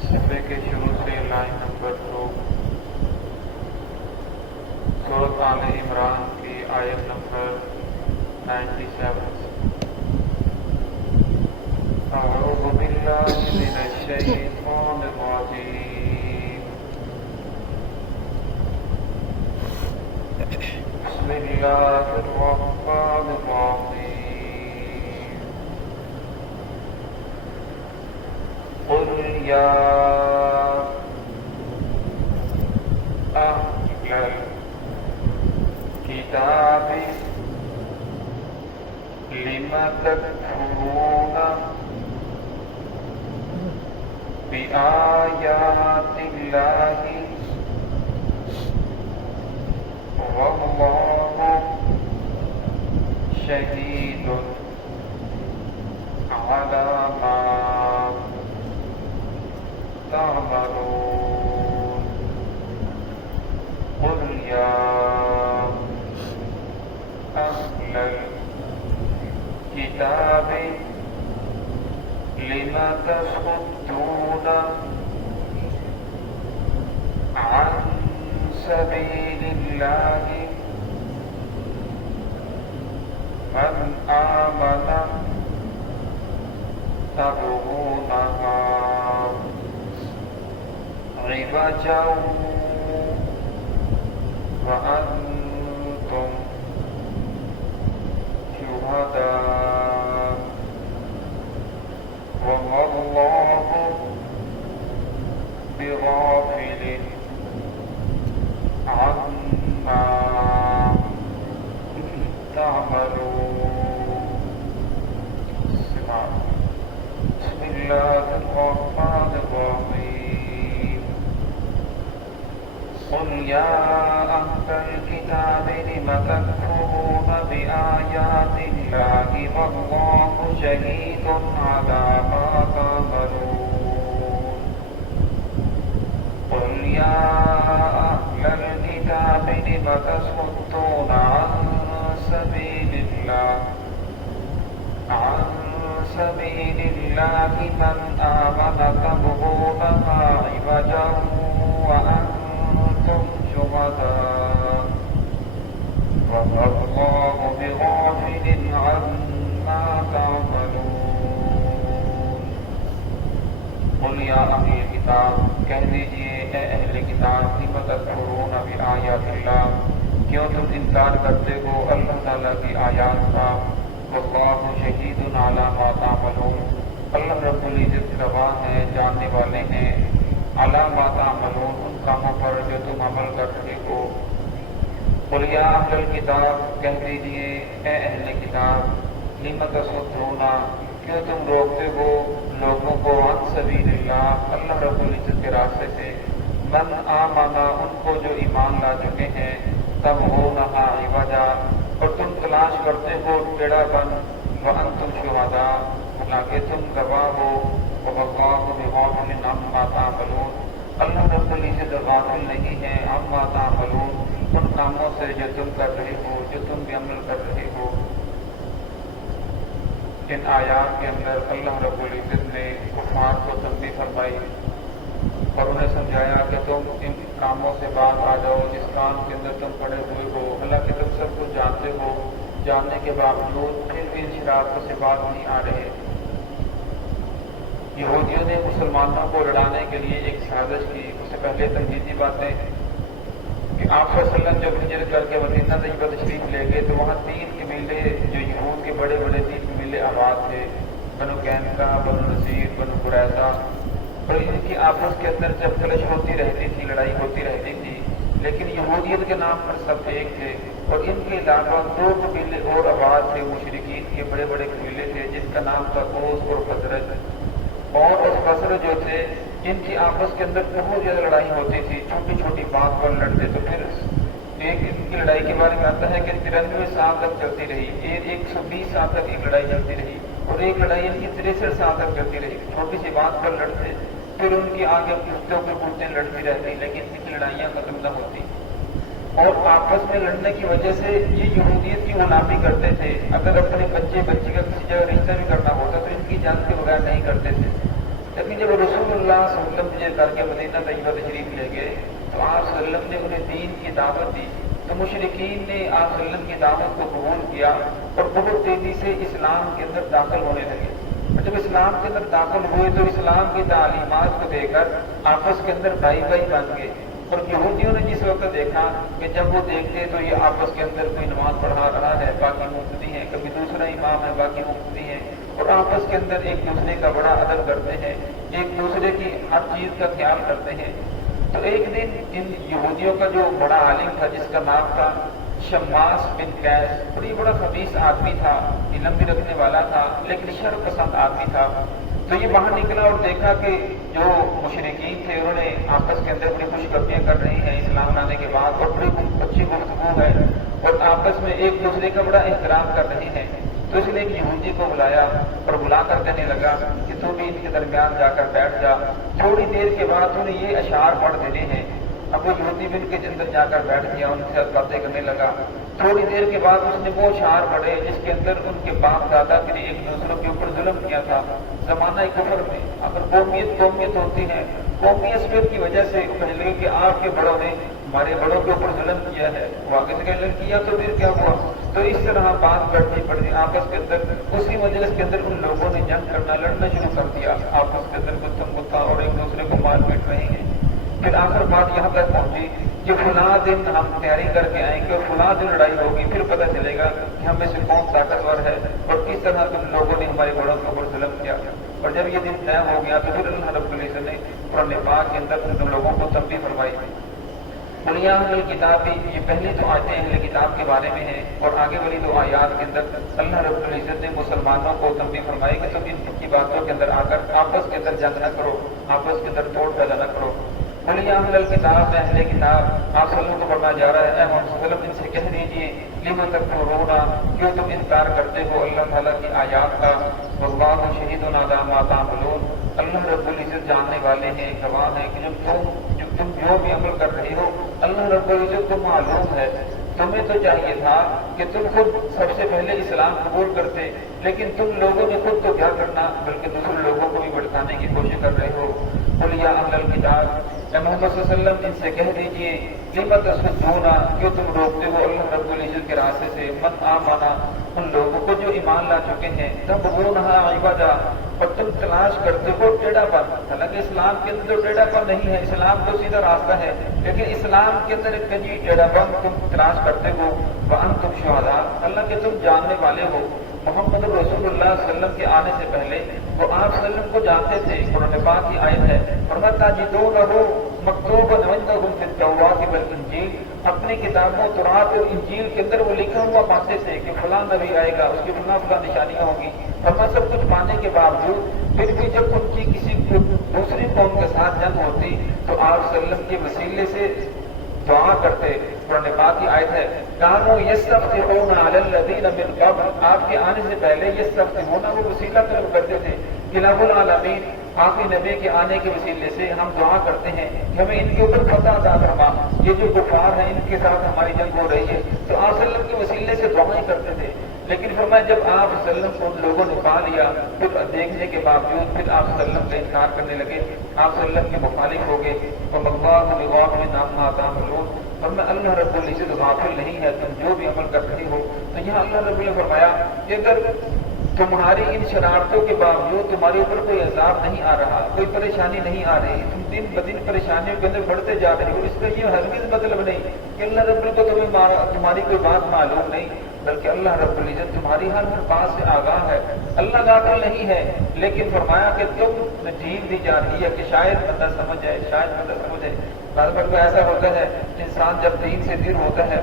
صفحے کے شروع سے لائن نمبر 2 سورۃ آل عمران کی آیت نمبر 97۔ اعوذ باللہ من الشیطان الرجیم، بسم اللہ الرحمن الرحیم۔ قل یا اہل الکتاب لم تکفرون بآیات اللہ واللہ شہید علی ما تعملون۔ قل یا اہل الکتاب لم تصدون عن سبیل اللہ من آمن تبغونها عوجا وأنتم شهداء وما الله بغافل عما تعملون۔ بسم اللہ الرحمن الرحیم۔ قل یا اہل الکتاب لم تکفرون بآیات اللہ واللہ شہید علی ما تعملون۔ قل یا اہل الکتاب لم تصدون عن سبیل اللہ من آمن تبغونها عوجا وأنتم شهداء وما الله بغافل عما تعملون۔ قل یا اہل الکتاب، کہہ دیجئے اے اہل کتاب، لم تکفرون بآیات اللہ، کیوں تم انکار کرتے ہو اللہ تعالیٰ کی آیات کا؟ واللہ شہید علی ما تعملون، اللہ رب العزت گواہ ہے، جاننے والے ہیں، علی ما تعملون، ان کاموں پر جو تم عمل کر رہے ہو۔ قل یا اہل الکتاب، کہہ دیجئے اے اہل کتاب، لم تصدون، کیوں تم روکتے ہو لوگوں کو عن سبیل اللہ، اللہ رب العزت کے راستے سے، من آمنا، ان کو جو ایمان لا چکے ہیں، تبغونها عوجا، اور تم تلاش کرتے ہو ٹیڑھا پن، وانتم شہداء، حالانکہ تم گواہ ہو، واللہ بغافل عما تعملون، اللہ رب العزت غافل نہیں ہے، عما تعملون، ان کاموں سے جو تم کر رہے ہو، جو تم بھی عمل کر رہے ہو۔ ان آیات کے اندر اللہ رب العزت نے کفار کو تنبیہ فرمائی اور انہیں سمجھایا کہ تم ان کاموں سے باز آ جاؤ جس کام کے اندر تم پڑے ہوئے ہو، حالانکہ تم سب کچھ جانتے ہو، جاننے کے باوجود پھر بھی ان شرارتوں سے باز نہیں آ رہے۔ یہودیوں نے مسلمانوں کو لڑانے کے لیے ایک سازش کی، اس سے پہلے تنقیدی باتیں کہ آپ صلی اللہ علیہ وسلم جب ہجرت کر کے مدینہ طیبہ تشریف لے گئے تو وہاں 3 قبیلے جو یہود کے بڑے بڑے 3 قبیلے آباد تھے، بنو قینقاع، بنو نذیر، بنو قریظہ، اور ان کی آپس کے اندر جب کلش ہوتی رہتی تھی، لڑائی ہوتی رہتی تھی، لیکن یہودیت کے نام پر سب ایک تھے، اور ان کے علاوہ 2 قبیلے اور آباد تھے، مشرکین کے بڑے بڑے قبیلے تھے جن کا نام تھا اوس اور خزرج، اور اس خزرج جو تھے ان کی آپس کے اندر بہت زیادہ لڑائی ہوتی تھی، چھوٹی چھوٹی بات پر لڑتے، تو پھر ایک ان کی لڑائی کے بارے میں آتا ہے کہ 93 سال تک چلتی رہی، 120 سال تک ایک لڑائی چلتی رہی، اور ایک لڑائی ان کی 63 سال تک چلتی رہی، چھوٹی سی بات پر لڑتے، پھر ان کی آگے پوچھتے پہ پوچھتے لڑتی رہتی، لیکن ان کی لڑائیاں ختم نہ ہوتی، اور آپس میں لڑنے کی وجہ سے یہ یہودیت کی غلامی کرتے تھے۔ اگر اپنے بچے بچی کا کسی جگہ رشتہ بھی کرنا ہوتا تو ان کی اجازت کے بغیر نہیں کرتے تھے. لیکن جب رسول اللہ صلی اللہ علیہ وسلم ہجرت کر کے مدینہ طیبہ تشریف لے گئے تو آپ صلی اللہ علیہ وسلم نے انہیں دین کی دعوت دی. تو مشرکین نے آپ صلی اللہ علیہ وسلم کی دعوت کو قبول کیا اور بہت تیزی سے اسلام کے اندر داخل ہونے لگے. اور جب اسلام کے اندر داخل ہوئے تو اسلام کی تعلیمات کو دے کر آپس کے اندر بھائی بھائی بن گئے. اور یہودیوں نے جس وقت دیکھا کہ جب وہ دیکھتے تو یہ آپس کے اندر کوئی نماز پڑھا رہا ہے باقی مقتدی ہیں، کبھی دوسرا امام ہے باقی مقتدی ہیں، اور آپس کے اندر ایک دوسرے کا بڑا ادب کرتے ہیں، ایک دوسرے کی ہر چیز کا خیال کرتے ہیں. تو ایک دن ان یہودیوں کا جو بڑا عالم تھا جس کا نام تھا شماس بن قیس، بڑا خبیث آدمی تھا، علم بھی رکھنے والا تھا لیکن شر پسند آدمی تھا. تو یہ باہر نکلا اور دیکھا کہ جو مشرکین تھے انہوں نے آپس کے اندر بڑی خوش گپیاں کر رہی ہیں اسلام لانے کے بعد، اور بڑی اچھی گفتگو ہے اور آپس میں ایک دوسرے کا بڑا احترام کر رہے ہیں. تو اس لیے ایک یہودی کو بلایا اور بلا کر کہنے لگا کہ تو بھی ان کے درمیان جا کر بیٹھ جا. تھوڑی دیر کے بعد انہیں یہ اشعار پڑھ دینے ہیں. اب وہ یہودی بھی ان کے اندر جا کر بیٹھ گیا، ان سے باتیں کرنے لگا. تھوڑی دیر کے بعد اس نے وہ اشعار پڑھے جس کے اندر ان کے باپ دادا نے ایک دوسروں کے اوپر ظلم کیا تھا. زمانہ کفر میں اگر قومیت ہوتی ہے، قومیت کی وجہ سے کہنے لگے کہ آپ کے بڑوں نے ہمارے بڑوں کے اوپر ظلم کیا ہے. وہ آگے سے کہنے کیا تو پھر کیا ہوا. تو اس طرح بات بڑھتی بڑھتی آپس کے اندر اسی مجلس کے اندر ان لوگوں نے جنگ کرنا لڑنا شروع کر دیا. آپس کے اندر گتم گتا اور ایک دوسرے کو مار پیٹ رہے ہیں. پھر آخر بات یہاں تک پہنچی کہ فلاں دن ہم تیاری کر کے آئیں گے اور فلاں دن لڑائی ہوگی، پھر پتہ چلے گا کہ ہم میں سے کون طاقتور ہے اور کس طرح تم لوگوں نے ہمارے بڑوں کے اوپر ظلم کیا. اور جب یہ دن طے ہو گیا تو پھر اللہ رب العزت نے قرآن پاک کے اندر ان لوگوں کو تنبیہ فرمائی. بنیا اہل کتاب بھی یہ پہلی تو آیتیں اہل کتاب کے بارے میں ہیں، اور آگے والی دو آیات کے اندر اللہ رب العزت نے مسلمانوں کو تنبیہ فرمائی کہ تم ان کی باتوں کے اندر آ کر آپس کے اندر جنگ نہ کرو، آپس کے اندر توڑ پیدا نہ کرو. بنیا اہل کتاب میں اہل کتاب آپ صلی اللہ علیہ وسلم کو پڑھنا جا رہا ہے. اے محمد صلی اللہ علیہ وسلم ان سے کہہ دیجیے لم تکفرون، کیوں تم انکار کرتے ہو اللہ تعالیٰ کی آیات کا. واللہ شہید علی ما تعملون، اللہ رب العزت جاننے والے ہیں، گواہ ہیں کہ تم جو بھی عمل کر رہے ہو اللہ رب العزت کو معلوم ہے. تمہیں تو چاہیے تھا کہ تم خود سب سے پہلے اسلام قبول کرتے، لیکن تم لوگوں نے خود تو کیا کرنا بلکہ دوسرے لوگوں کو بھی بھٹکانے کی کوشش کر رہے ہو. قل یا اہل الکتاب، اے محمد صلی اللہ علیہ وسلم ان سے کہہ دیجیے لم تصدون، کیوں تم روکتے ہو اللہ رب العزت کے راستے سے من آمنا، ان لوگوں کو جو ایمان لا چکے ہیں. تبغونھا عوجا، اور تم تلاش کرتے ہو ٹیڑھا پن. حالانکہ اسلام کے اندر ٹیڑھا پن نہیں ہے، اسلام تو سیدھا راستہ ہے، لیکن اسلام کے اندر ایک کجی ٹیڑھا پن تم تلاش کرتے ہو. وانتم شہداء، اللہ کے تم جاننے والے ہو. محمد رسول اللہ صلی اللہ علیہ وسلم کے آنے سے پہلے وہ آپ صلی اللہ علیہ وسلم کو جانتے تھے. قرآن پاک کی آیت ہے فرماتا تجدونہ مکتوبا عندہم فی التوراۃ والانجیل، اپنی کتابوں تورات اور انجیل کے اندر وہ لکھا ہوا پاتے تھے کہ فلاں نبی آئے گا، اس کی فلاں فلاں نشانیاں ہوں گی. فرمایا سب کچھ پانے کے باوجود پھر بھی جب ان کی کسی دوسری قوم کے ساتھ جنگ ہوتی تو آپ صلی اللہ علیہ وسلم کے وسیلے سے دعا کرتے. قرآن پاک کی آیت ہے کانوا یستفتحون علی الذین من قبل، آپ کے آنے سے پہلے یستفتحون، وہ وسیلہ طلب کرتے تھے. الہ العالمین، آخری نبی کے آنے کے وسیلے سے ہم دعا کرتے ہیں کہ ہمیں ان کے اوپر فتح عطا فرما، یہ جو کفار ہیں ان کے ساتھ ہماری جنگ ہو رہی ہے. تو آپ صلی اللہ علیہ وسلم کے وسیلے سے دعائیں کرتے تھے. لیکن فرمایا جب آپ صلی اللہ علیہ وسلم کو ان لوگوں نے پا لیا پھر دیکھنے کے باوجود پھر آپ صلی اللہ علیہ وسلم کا انکار کرنے لگے، آپ صلی اللہ علیہ وسلم کے مخالف ہو گئے. واللہ بغافل عما تعملون، اور میں اللہ رب العزت غافل نہیں ہے تم جو بھی عمل کر رہے ہو. تو یہاں اللہ رب العزت فرمایا کہ اگر تمہاری ان شرارتوں کے باوجود تمہارے اوپر کوئی عذاب نہیں آ رہا، کوئی پریشانی نہیں آ رہی، تم دن بدن پریشانیوں کے اندر بڑھتے جا رہے ہو، اس کا یہ ہرگز مطلب نہیں کہ اللہ رب العزت کو تمہاری کوئی بات معلوم نہیں، بلکہ اللہ رب العزت تمہاری ہر بات سے آگاہ ہے. اللہ غافل نہیں ہے، لیکن فرمایا کہ تم ڈھیل دی جا رہی ہے کہ شاید بندہ سمجھ جائے، شاید بندہ سمجھ جائے. بعض بار کو ایسا ہوتا ہے انسان جب دین سے دور ہوتا ہے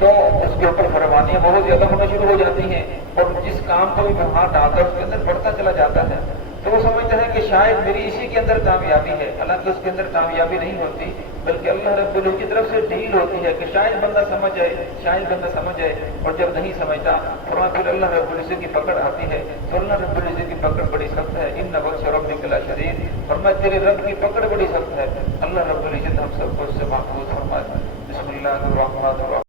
تو اس کے اوپر فرمانیاں بہت زیادہ ہونا شروع ہو جاتی ہیں، اور جس کام کو بھی وہاں ڈالتا ہے اس کے اندر بڑھتا چلا جاتا ہے. تو وہ سمجھتا ہے کہ شاید میری اسی کے اندر کامیابی ہے، حالانکہ اس کے اندر کامیابی نہیں ہوتی، بلکہ اللہ رب العزت کی طرف سے ڈھیل ہوتی ہے کہ شاید بندہ سمجھ جائے، شاید بندہ سمجھ جائے. اور جب نہیں سمجھتا پھر اللہ رب العزت کی پکڑ آتی ہے. تو اللہ رب العزت کی پکڑ بڑی سخت ہے. ان بطش ربک لشدید، فرمایا تیرے رب کی پکڑ بڑی سخت ہے. اللہ رب العزت ہم سب کو اس سے محفوظ فرمائے. بسم اللہ الرحمن الرحیم.